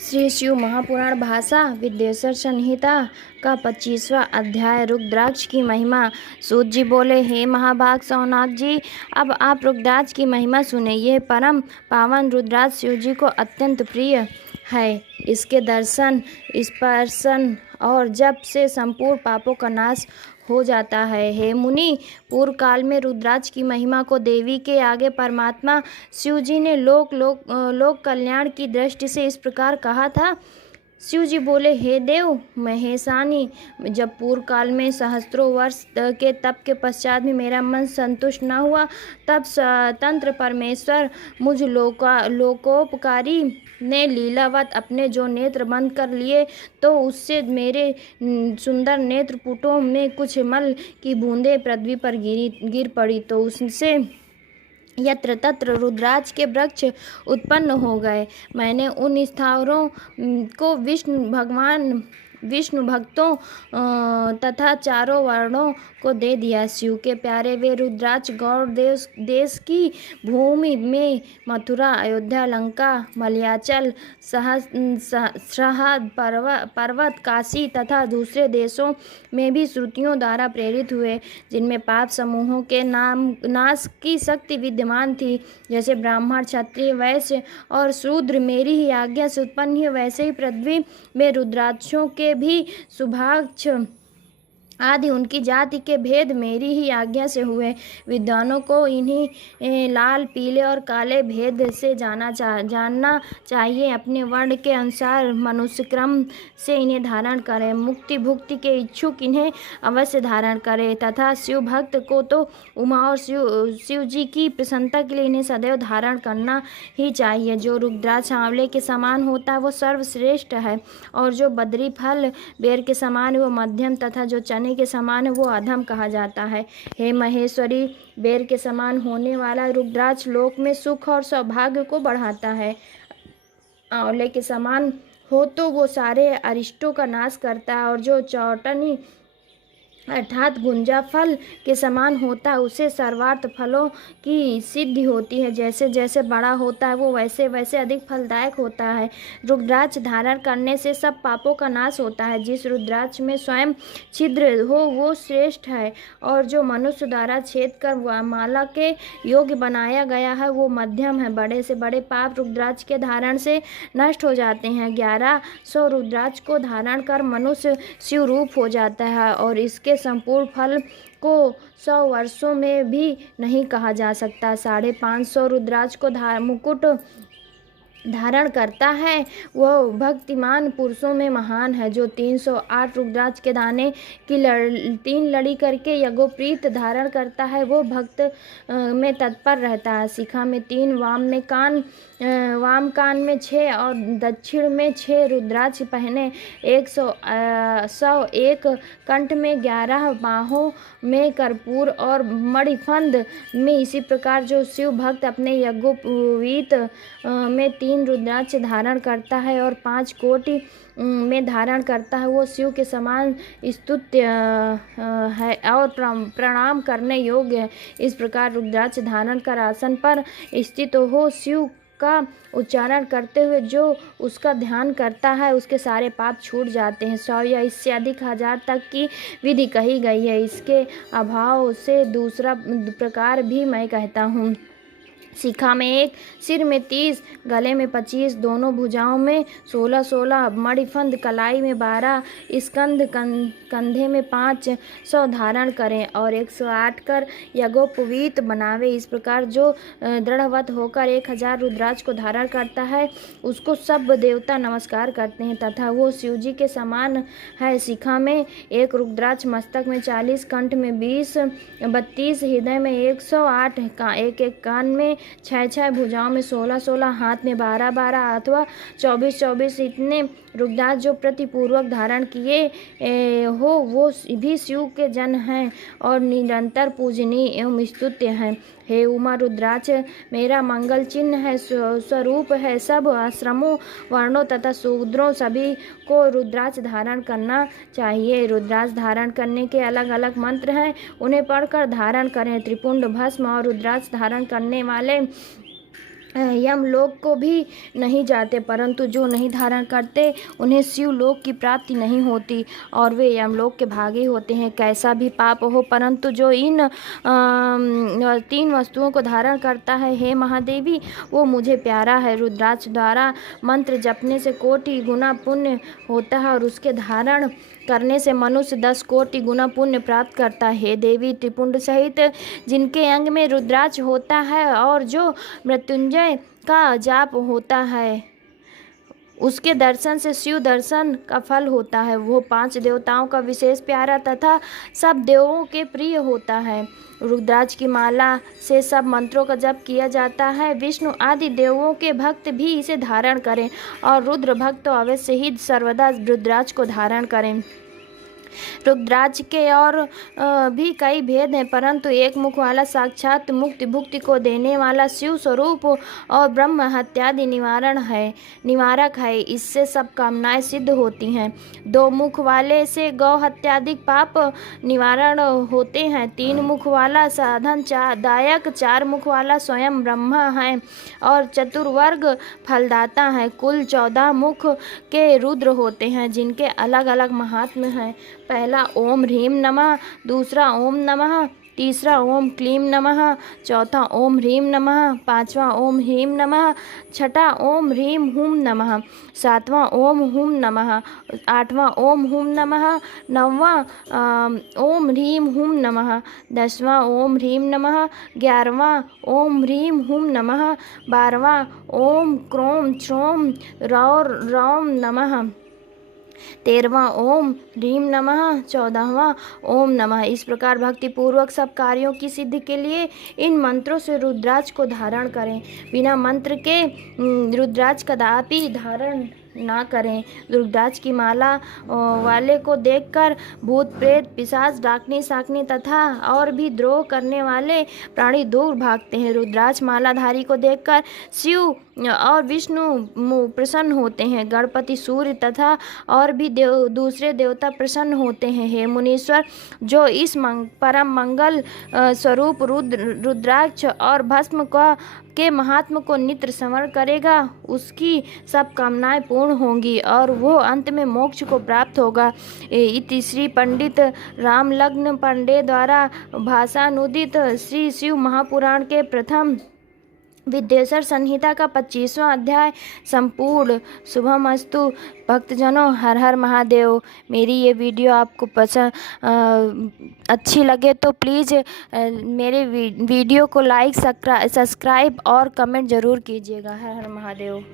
श्री शिव महापुराण भाषा विद्येश्वर संहिता का 25वां अध्याय रुद्राक्ष की महिमा। सूत जी बोले, हे महाभाग सौनाक जी, अब आप रुद्राक्ष की महिमा सुने। यह परम पावन रुद्राक्ष शिव जी को अत्यंत प्रिय है। इसके दर्शन, स्पर्शन और जप से संपूर्ण पापों का नाश हो जाता है। हे मुनि, पूर्व काल में रुद्राक्ष की महिमा को देवी के आगे परमात्मा शिव जी ने लोक कल्याण की दृष्टि से इस प्रकार कहा था। शिव जी बोले, हे देव महेशानी, जब पूर्व काल में सहस्त्रों वर्ष के तप के पश्चात भी मेरा मन संतुष्ट न हुआ, तब तंत्र परमेश्वर मुझ लोकोपकारी ने लीलावत अपने जो नेत्र बंद कर लिए, तो उससे मेरे सुंदर नेत्रपुटों में कुछ मल की बूंदें पृथ्वी पर गिर पड़ी, तो उससे यत्र तत्र रुद्राक्ष के वृक्ष उत्पन्न हो गए। मैंने उन स्थावरों को विष्णु भक्तों तथा चारों वर्णों को दे दिया। शिव के प्यारे वे रुद्राक्ष गौड़ देश की भूमि में मथुरा, अयोध्या, लंका, मलयाचल, सहस्रहाद पर्वत, काशी तथा दूसरे देशों में भी श्रुतियों द्वारा प्रेरित हुए, जिनमें पाप समूहों के नाश की शक्ति विद्यमान थी। जैसे ब्राह्मण, क्षत्रिय, वैश्य और शूद्र मेरी ही आज्ञा से उत्पन्न हुए, वैसे ही पृथ्वी में रुद्राक्षों के भी सुभाक्ष आदि उनकी जाति के भेद मेरी ही आज्ञा से हुए। विद्वानों को इन्हीं लाल, पीले और काले भेद से जानना चाहिए। अपने वर्ण के अनुसार मनुष्य क्रम से इन्हें धारण करें। मुक्ति भुक्ति के इच्छुक इन्हें अवश्य धारण करें, तथा शिव भक्त को तो उमा और शिव जी की प्रसन्नता के लिए इन्हें सदैव धारण करना ही चाहिए। जो रुद्राक्ष आंवले के समान होता है वो सर्वश्रेष्ठ है, और जो बद्री फल बेर के समान है वो मध्यम, तथा जो चने के समान है वो अधम कहा जाता है। हे महेश्वरी, बेर के समान होने वाला रुद्राक्ष लोक में सुख और सौभाग्य को बढ़ाता है। आंवले के समान हो तो वो सारे अरिष्टों का नाश करता है, और जो चौटनी अर्थात गुंजा फल के समान होता है उसे सर्वार्थ फलों की सिद्धि होती है। जैसे जैसे बड़ा होता है वो वैसे वैसे अधिक फलदायक होता है। रुद्राक्ष धारण करने से सब पापों का नाश होता है। जिस रुद्राक्ष में स्वयं छिद्र हो वो श्रेष्ठ है, और जो मनुष्य द्वारा छेद कर माला के योग्य बनाया गया है वो मध्यम है। बड़े से बड़े पाप रुद्राक्ष के धारण से नष्ट हो जाते हैं। 1100 रुद्राक्ष को धारण कर मनुष्य शिव रूप हो जाता है, और इसके संपूर्ण फल को 100 वर्षों में भी नहीं कहा जा सकता। 550 रुद्राक्ष को मुकुट धारण करता है वह भक्तिमान पुरुषों में महान है। जो 308 रुद्राक्ष के दाने की 3 लड़ी करके यज्ञोपवीत धारण करता है वो भक्त में तत्पर रहता है। शिखा में 3, वाम कान में 6 और दक्षिण में 6 रुद्राक्ष पहने, 101 कंठ में, 11 बाहों में कर्पूर और मणिफंद में। इसी प्रकार जो शिव भक्त अपने यज्ञोपवीत में 3 रुद्राक्ष धारण करता है और 5 कोटि में धारण करता है वो शिव के समान स्तुत्य है और प्रणाम करने योग्य है। इस प्रकार रुद्राक्ष धारण कर आसन पर स्थित हो शिव का उच्चारण करते हुए जो उसका ध्यान करता है उसके सारे पाप छूट जाते हैं। 100 या इससे अधिक 1000 तक की विधि कही गई है। इसके अभाव से दूसरा प्रकार भी मैं कहता हूँ। शिखा में 1, सिर में 30, गले में 25, दोनों भुजाओं में 16-16, मणिफंद कलाई में 12, स्कंध कंधे में 500 धारण करें और 108 कर यज्ञोपवीत बनावे। इस प्रकार जो दृढ़वत होकर 1000 रुद्राक्ष को धारण करता है उसको सब देवता नमस्कार करते हैं, तथा वो शिव जी के समान है। शिखा में 1 रुद्राक्ष, मस्तक में 40, कंठ में 20, 32, हृदय में 108, एक कान में 6-6, भुजाओं में 16-16, हाथ में 12-12 अथवा 24-24 इतने रुद्राक्ष जो प्रतिपूर्वक धारण किए हो वो भी शिव के जन हैं और निरंतर पूजनीय एवं स्तुत्य हैं। हे उमा, रुद्राक्ष मेरा मंगल चिन्ह है, स्वरूप है। सब आश्रमों, वर्णों तथा शूद्रों सभी को रुद्राक्ष धारण करना चाहिए। रुद्राक्ष धारण करने के अलग अलग मंत्र हैं, उन्हें पढ़कर धारण करें। त्रिपुंड भस्म और रुद्राक्ष धारण करने वाले यमलोक को भी नहीं जाते, परंतु जो नहीं धारण करते उन्हें शिवलोक की प्राप्ति नहीं होती और वे यमलोक के भागी होते हैं। कैसा भी पाप हो, परंतु जो इन 3 वस्तुओं को धारण करता है, हे महादेवी, वो मुझे प्यारा है। रुद्राक्ष द्वारा मंत्र जपने से कोटि गुना पुण्य होता है और उसके धारण करने से मनुष्य 10 कोटि गुना पुण्य प्राप्त करता है। हे देवी, त्रिपुंड सहित जिनके अंग में रुद्राक्ष होता है और जो मृत्युंजय का जाप होता है, उसके दर्शन से शिव दर्शन का फल होता है। वो 5 देवताओं का विशेष प्यारा तथा सब देवों के प्रिय होता है। रुद्राक्ष की माला से सब मंत्रों का जप किया जाता है। विष्णु आदि देवों के भक्त भी इसे धारण करें और रुद्र भक्त तो अवश्य ही सर्वदा रुद्राक्ष को धारण करें। रुद्राक्ष के और भी कई भेद हैं, परंतु एक मुख वाला साक्षात मुक्ति भुक्ति को देने वाला शिव स्वरूप और ब्रह्म हत्यादि निवारक है। इससे सब कामनाएं सिद्ध होती हैं। 2 मुख वाले से गौ हत्यादिक पाप निवारण होते हैं। 3 मुख वाला साधन दायक, 4 मुख वाला स्वयं ब्रह्मा है और चतुर्वर्ग फलदाता है। कुल 14 मुख के रुद्र होते हैं, जिनके अलग अलग महात्म्य हैं। पहला ओम ह्रीम नमः, दूसरा ओम नमः, तीसरा ओम क्लीम नमः, चौथा ओम ह्रीम नमः, 5वां ओम ह्रीम नमः, छठा ओम ह्रीम हुम नमः, 7वां ओम हुम नमः, 8वां ओम हुम नमः, 9वां ओम ह्रीम हुम नमः, 10वां ओम ह्रीम नमः, 11वां ओम ह्रीम हुम नमः, 12वां ओम क्रोम श्रोम रौर रौम नमः, 13वां ओम ह्रीम नमः, 14वां ओम नमः। इस प्रकार भक्ति पूर्वक सब कार्यों की सिद्धि के लिए इन मंत्रों से रुद्राक्ष को धारण करें। बिना मंत्र के रुद्राक्ष कदापि धारण ना करें। रुद्राक्ष की माला वाले को देखकर भूत प्रेत पिशाच डाकनी साकनी तथा और भी द्रोह करने वाले प्राणी दूर भागते हैं। रुद्राक्ष मालाधारी को देखकर शिव और विष्णु प्रसन्न होते हैं। गणपति, सूर्य तथा और भी दूसरे देवता प्रसन्न होते हैं। हे मुनीश्वर, जो इस परम मंगल स्वरूप रुद्राक्ष और भस्म के महात्म को नित्य स्मरण करेगा, उसकी सब कामनाएं पूर्ण होंगी और वो अंत में मोक्ष को प्राप्त होगा। इति श्री पंडित रामलग्न पांडे द्वारा भाषानुदित श्री शिव महापुराण के प्रथम विद्येश्वर संहिता का 25वां अध्याय संपूर्ण। शुभमस्तु भक्तजनों, हर हर महादेव। मेरी ये वीडियो आपको अच्छी लगे तो प्लीज़ मेरे वीडियो को लाइक, सब्सक्राइब और कमेंट ज़रूर कीजिएगा। हर हर महादेव।